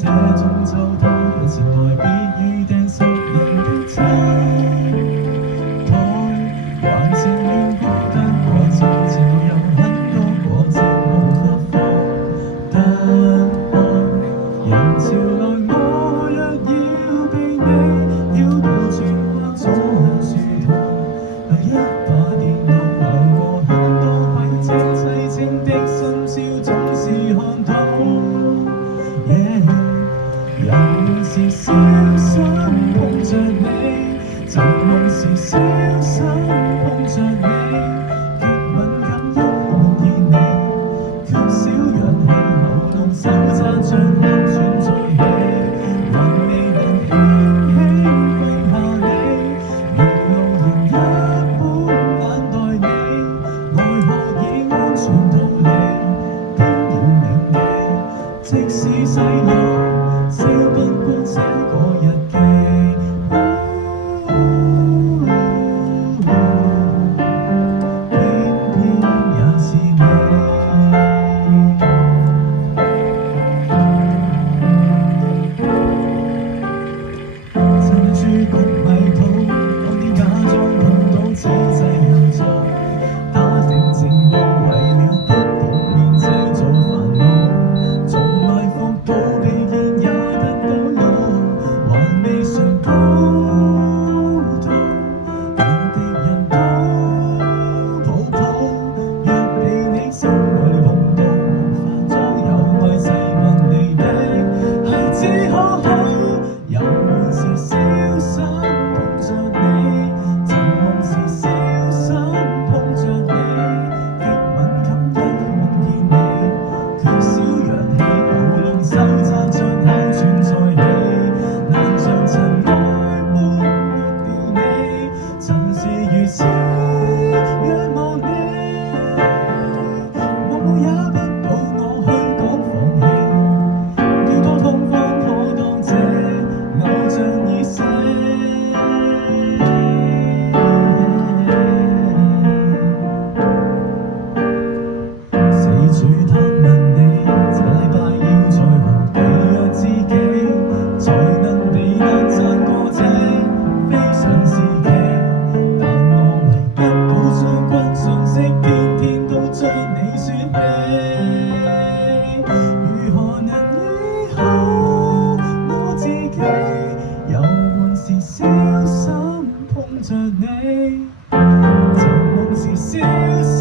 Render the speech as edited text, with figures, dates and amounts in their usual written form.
這種秋冬，若前來別預訂10年的枕頭，還情願孤單過節，前路有很多過節無法放得開。人潮來，我若要被你繞到轉彎，總有樹台，一把電腦流過很多軌跡，凄清的深宵總是看到。遊玩時小心碰着你，尋夢時小心碰着你，極敏感一看見你，缺少氧氣喉嚨手揸着勾串在你，還未能輕輕放下你，如路人一般眼待你，愛可以安全逃離，偏要銘記，即使洗腦。燒不光這個日記，偏偏也是你。珍珠谷迷途，當天假裝碰到此際人在，打定情報為了不碰面製造煩惱，從來福到被見也得到路，還未嘗高度，連敵人都抱抱。若被你心愛碰到，無法裝有愛細問你的孩子可好？遊玩時小心碰着你，尋夢時小心碰着你，極敏感一看見你，缺少氧氣喉嚨手揸着口串在你，難像塵埃般抹掉你，曾是如此仰望你，往往也不到我去講放棄，要多痛方可當這偶像已死。死主探問你，這禮拜要在何地約知己，才能被單讚過這非常時期，但我唯不保將軍信息，天天都將你説起，如何能醫好我自己？遊玩時小心碰着你，尋夢時小心